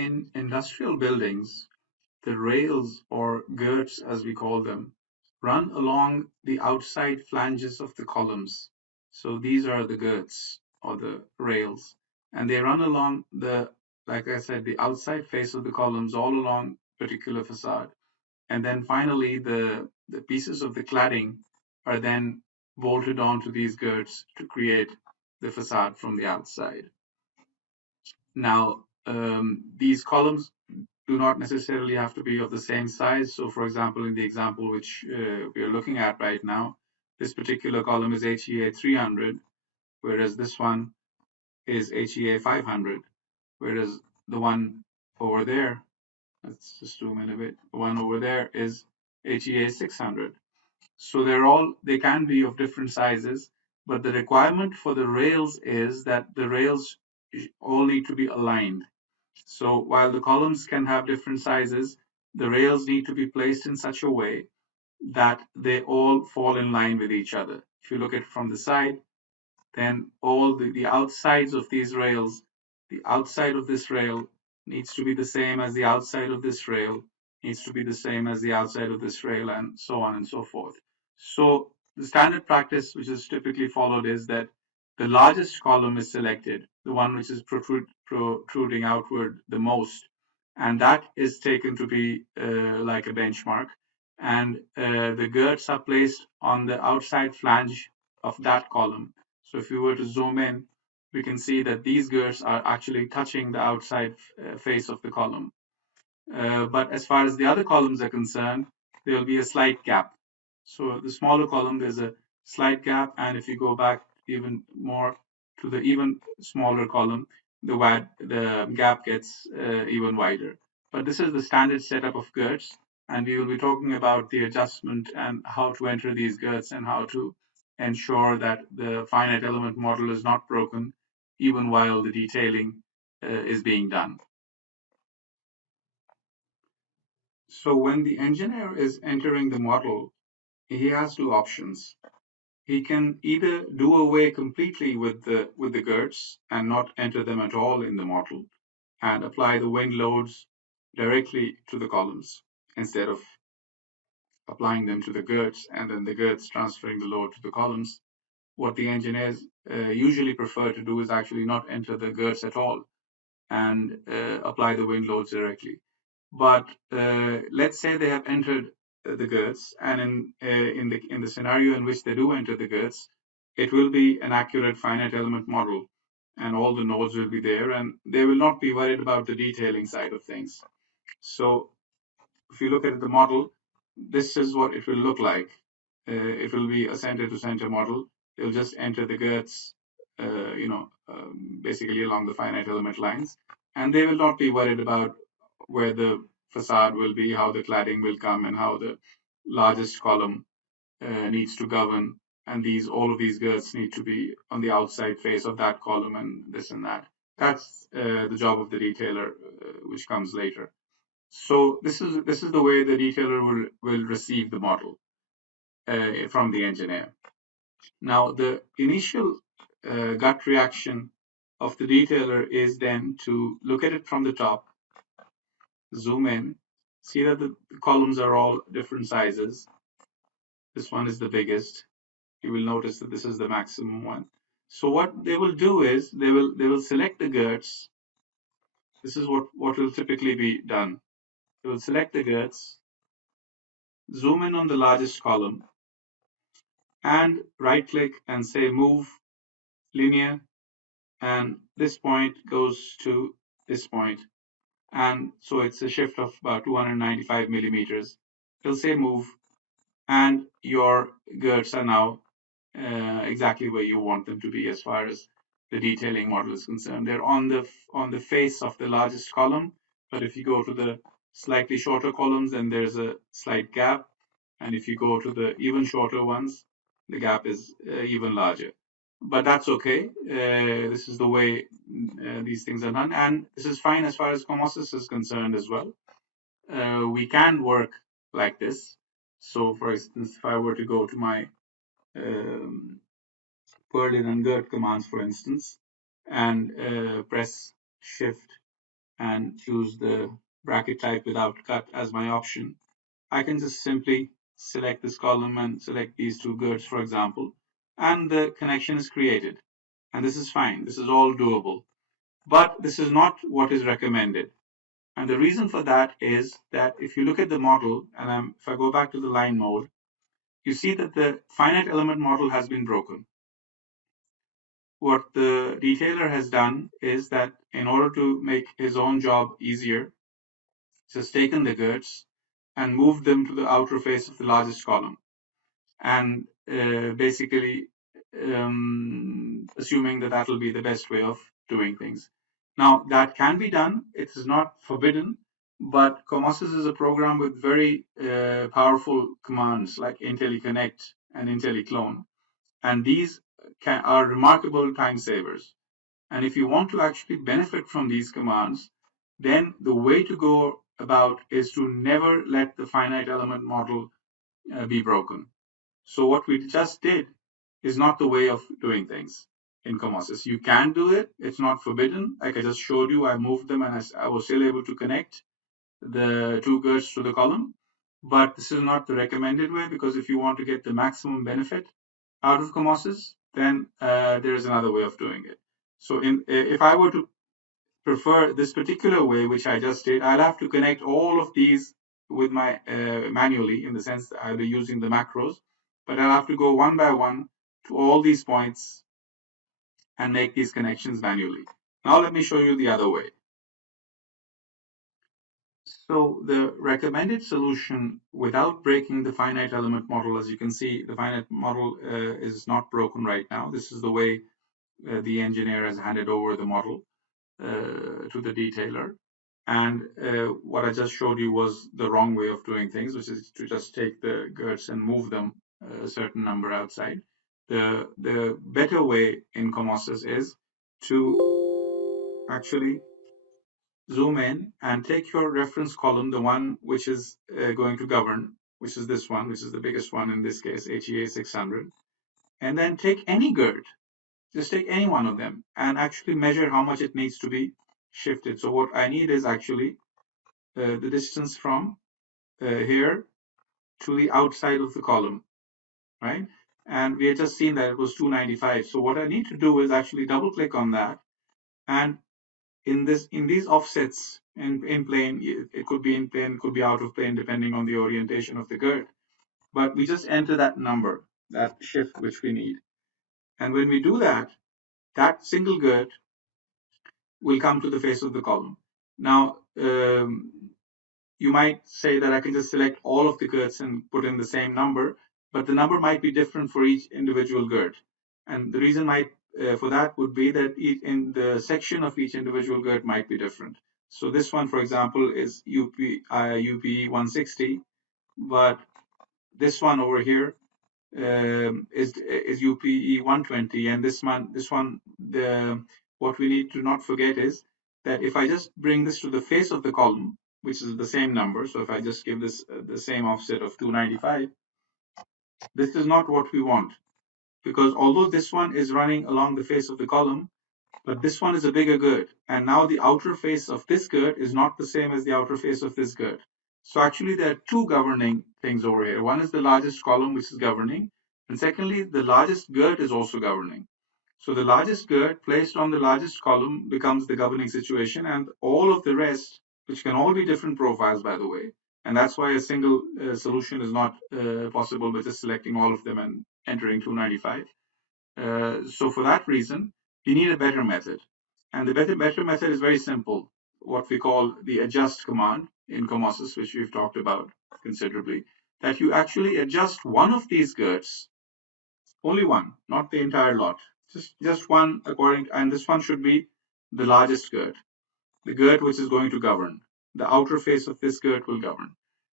in industrial buildings, the rails, or girts as we call them, run along the outside flanges of the columns. So these are the girts or the rails, and they run along like I said, the outside face of the columns all along particular facade. And then finally, the pieces of the cladding are then bolted onto these girts to create the facade from the outside. Now, these columns do not necessarily have to be of the same size. So, for example, in the example which we are looking at right now, this particular column is HEA 300, whereas this one is HEA 500, whereas the one over there, let's just zoom in a bit, the one over there is HEA 600. So they can be of different sizes, but the requirement for the rails is that the rails all need to be aligned. So while the columns can have different sizes, the rails need to be placed in such a way that they all fall in line with each other. If you look at it from the side, then all the outsides of these rails, the outside of this rail needs to be the same as the outside of this rail, needs to be the same as the outside of this rail, and so on and so forth. So the standard practice which is typically followed is that the largest column is selected, the one which is protruding outward the most, and that is taken to be like a benchmark. And the girts are placed on the outside flange of that column. So if you were to zoom in, we can see that these girts are actually touching the outside face of the column. But as far as the other columns are concerned, there will be a slight gap. So the smaller column, there's a slight gap, and if you go back even more to the even smaller column, the gap gets even wider. But this is the standard setup of girts, and we will be talking about the adjustment and how to enter these girts and how to ensure that the finite element model is not broken even while the detailing is being done. So when the engineer is entering the model, he has two options. He can either do away completely with the girts and not enter them at all in the model and apply the wind loads directly to the columns instead of applying them to the girts and then the girts transferring the load to the columns. What the engineers usually prefer to do is actually not enter the girts at all and apply the wind loads directly. But let's say they have entered the girts, and in the scenario in which they do enter the girts, it will be an accurate finite element model, and all the nodes will be there, and they will not be worried about the detailing side of things. So if you look at the model, this is what it will look like. It will be a center-to-center model. They'll just enter the girts, basically along the finite element lines, and they will not be worried about where the facade will be, how the cladding will come, and how the largest column needs to govern. And all of these girts need to be on the outside face of that column, and this and that. That's the job of the detailer, which comes later. So this is the way the detailer will receive the model from the engineer. Now the initial gut reaction of the detailer is then to look at it from the top, zoom in, see that the columns are all different sizes. This one is the biggest. You will notice that this is the maximum one. So what they will do is they will select the girts. This is what will typically be done. They will select the girts, zoom in on the largest column, and right click and say move linear, and this point goes to this point, and so it's a shift of about 295 millimeters. It'll say move, and your girts are now exactly where you want them to be as far as the detailing model is concerned. They're on the face of the largest column, but if you go to the slightly shorter columns, then there's a slight gap, and if you go to the even shorter ones, the gap is even larger. But that's okay. This is the way these things are done, and this is fine as far as COMOSYS is concerned as well. We can work like this. So, for instance, if I were to go to my Perlin and Girt commands, for instance, and press Shift and choose the bracket type without cut as my option, I can just simply select this column and select these two girts, for example, and the connection is created. And this is fine. This is all doable. But this is not what is recommended. And the reason for that is that if you look at the model, and if I go back to the line mode, you see that the finite element model has been broken. What the detailer has done is that in order to make his own job easier, just taken the girts and moved them to the outer face of the largest column, and basically assuming that that will be the best way of doing things. Now, that can be done. It is not forbidden, but COMOSYS is a program with very powerful commands like IntelliConnect and IntelliClone, and these are remarkable time savers. And if you want to actually benefit from these commands, then the way to go about is to never let the finite element model be broken. So what we just did is not the way of doing things in COMOSYS. You can do it. It's not forbidden. Like I just showed you, I moved them and I was still able to connect the two girts to the column. But this is not the recommended way, because if you want to get the maximum benefit out of COMOSYS, then there is another way of doing it. So if I were to prefer this particular way, which I just did, I'll have to connect all of these with my manually, in the sense that I'll be using the macros, but I'll have to go one by one to all these points and make these connections manually. Now let me show you the other way. So the recommended solution without breaking the finite element model, as you can see, the finite model is not broken right now. This is the way the engineer has handed over the model to the detailer. And what I just showed you was the wrong way of doing things, which is to just take the girts and move them a certain number outside. The better way in COMOSYS is to actually zoom in and take your reference column, the one which is going to govern, which is this one, which is the biggest one in this case, HEA 600, and then take any girt, just take any one of them and actually measure how much it needs to be shifted. So what I need is actually the distance from here to the outside of the column, right? And we had just seen that it was 295. So what I need to do is actually double click on that, and in these offsets in plane, it could be in plane, could be out of plane, depending on the orientation of the girt. But we just enter that number, that shift which we need. And when we do that, that single girt will come to the face of the column. Now, you might say that I can just select all of the girts and put in the same number, but the number might be different for each individual girt. And the reason for that would be that in the section of each individual girt might be different. So this one, for example, is UP 160, but this one over here is UPE 120, and this one, what we need to not forget is that if I just bring this to the face of the column, which is the same number, so if I just give this the same offset of 295, this is not what we want, because although this one is running along the face of the column, but this one is a bigger girt, and now the outer face of this girt is not the same as the outer face of this girt. So actually there are two governing things over here. One is the largest column, which is governing, and secondly, the largest girt is also governing. So the largest girt placed on the largest column becomes the governing situation, and all of the rest, which can all be different profiles, by the way, and that's why a single solution is not possible by just selecting all of them and entering 295. So for that reason, you need a better method. And the better method is very simple, what we call the adjust command in COMOSYS, which we've talked about considerably, that you actually adjust one of these girts, only one, not the entire lot, just one and this one should be the largest girt, the girt which is going to govern. The outer face of this girt will govern.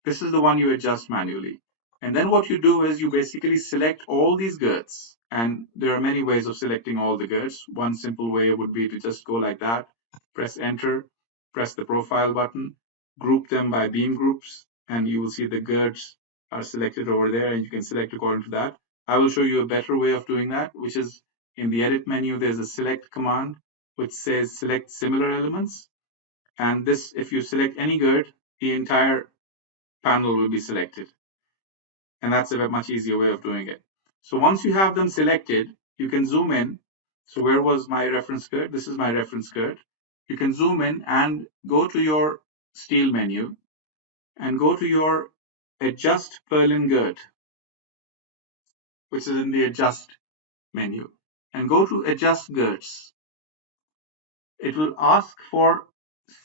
This is the one you adjust manually. And then what you do is you basically select all these girts. And there are many ways of selecting all the girts. One simple way would be to just go like that, press enter, press the profile button, group them by beam groups, and you will see the girts are selected over there, and you can select according to that. I will show you a better way of doing that, which is in the edit menu, there's a select command which says select similar elements. And this, if you select any Girt, the entire panel will be selected. And that's a much easier way of doing it. So once you have them selected, you can zoom in. So where was my reference Girt? This is my reference Girt. You can zoom in and go to your steel menu and go to your adjust purlin Girt, which is in the adjust menu, and go to adjust Girts. It will ask for,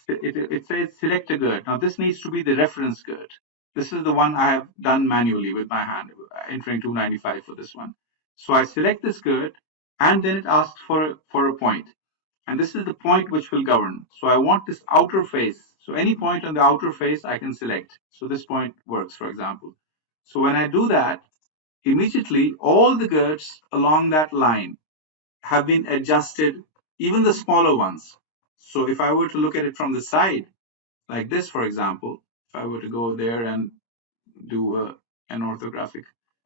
it says select a Girt. Now this needs to be the reference Girt. This is the one I have done manually with my hand, entering 295 for this one. So I select this Girt, and then it asks for a point. And this is the point which will govern. So I want this outer face. So any point on the outer face I can select. So this point works, for example. So when I do that, immediately all the Girts along that line have been adjusted, even the smaller ones. So if I were to look at it from the side, like this, for example, if I were to go there and do an orthographic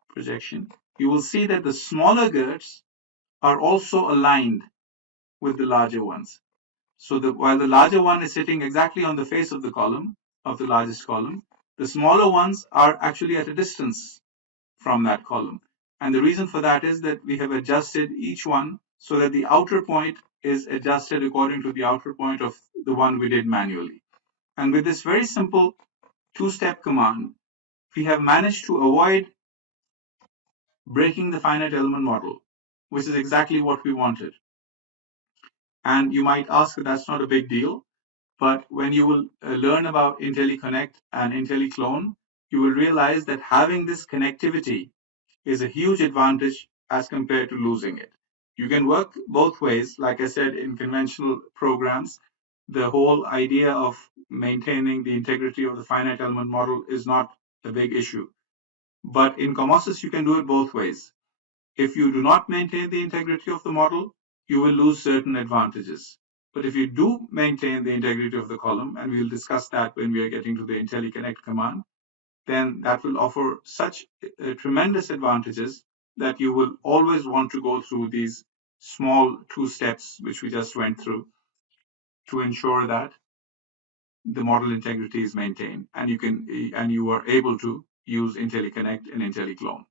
projection, you will see that the smaller Girts are also aligned with the larger ones. So while the larger one is sitting exactly on the face of the column, of the largest column, the smaller ones are actually at a distance from that column. And the reason for that is that we have adjusted each one so that the outer point is adjusted according to the outer point of the one we did manually. And with this very simple two-step command, we have managed to avoid breaking the finite element model, which is exactly what we wanted. And you might ask if that's not a big deal, but when you will learn about IntelliConnect and IntelliClone, you will realize that having this connectivity is a huge advantage as compared to losing it. You can work both ways. Like I said, in conventional programs, the whole idea of maintaining the integrity of the finite element model is not a big issue. But in COMOSYS, you can do it both ways. If you do not maintain the integrity of the model, you will lose certain advantages. But if you do maintain the integrity of the column, and we'll discuss that when we are getting to the IntelliConnect command, then that will offer such tremendous advantages that you will always want to go through these small two steps which we just went through to ensure that the model integrity is maintained and you are able to use IntelliConnect and IntelliClone.